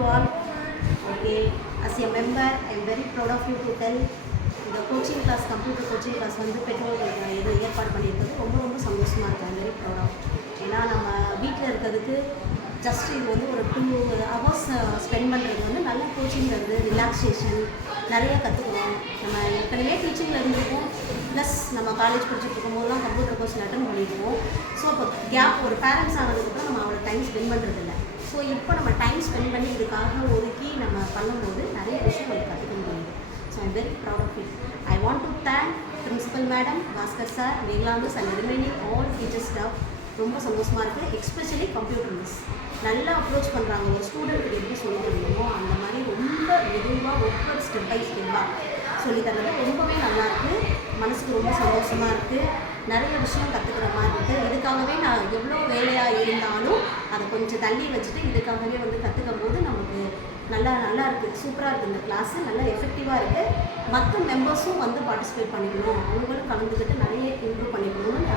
to all. Okay, as a member, I am very proud of you to tell இந்த coaching class computer coaching class வந்து பெற்றோர்களுக்கு இது ஏற்பாடு பண்ணியிருக்கிறது ரொம்ப ரொம்ப சந்தோஷமாக இருக்குது. I very proud of. ஏன்னா நம்ம வீட்டில் இருக்கிறதுக்கு ஜஸ்ட் இது வந்து ஒரு 2 hours ஸ்பெண்ட் பண்ணுறது வந்து நல்ல கோச்சிங் வருது, ரிலாக்ஸேஷன் நிறைய கற்றுக்குறோம். நம்ம ஏற்கனவே டீச்சிங்கில் இருந்திருக்கோம், ப்ளஸ் நம்ம காலேஜ் படிச்சுட்டு இருக்கும்போதுலாம் கம்ப்யூட்டர் கோர்ஸ் அட்டன் பண்ணியிருக்கோம். ஸோ இப்போ கேப் ஒரு பேரண்ட்ஸ் ஆனதுக்கப்புறம் நம்ம அவ்வளோ டைம் ஸ்பெண்ட் பண்ணுறதில்ல. ஸோ இப்போ நம்ம டைம் ஸ்பெண்ட் பண்ணி இதுக்காக ஒதுக்கி நம்ம பண்ணும்போது நிறைய விஷயம் நம்ம கற்றுக்க முடியுது. So I am very proud of it. I want to thank Principal Madam, Bhaskar Sir, Meglandus and remaining all teacher staff. ரொம்ப சந்தோஷமாக இருக்குது. எக்ஸ்பெஷலி கம்ப்யூட்டர் மிஸ் நல்லா அப்ரோச் பண்ணுறாங்க. ஒரு ஸ்டூடெண்ட்டுக்கு எப்படி சொல்லி தரணுமோ அந்த மாதிரி ரொம்ப மெதுவாக ஒவ்வொரு ஸ்டெப் பை ஸ்டெப்பாக சொல்லி தர்றது ரொம்பவே நல்லாயிருக்கு. மனசுக்கு ரொம்ப சந்தோஷமாக இருக்குது. நிறைய விஷயம் கற்றுக்கிற மாதிரி இருக்குது. இதுக்காகவே நான் எவ்வளோ வேலையாக இருந்தாலும் அதை கொஞ்சம் தள்ளி வச்சுட்டு இதுக்காகவே வந்து கற்றுக்கும் போது நமக்கு நல்லா இருக்குது. சூப்பராக இருக்குது. இந்த கிளாஸு நல்லா எஃபெக்டிவாக இருக்குது. மற்ற மெம்பர்ஸும் வந்து பார்ட்டிசிபேட் பண்ணிக்கணும், அவங்களும் கலந்துக்கிட்டு நிறைய இம்ப்ரூவ் பண்ணிக்கணும்னு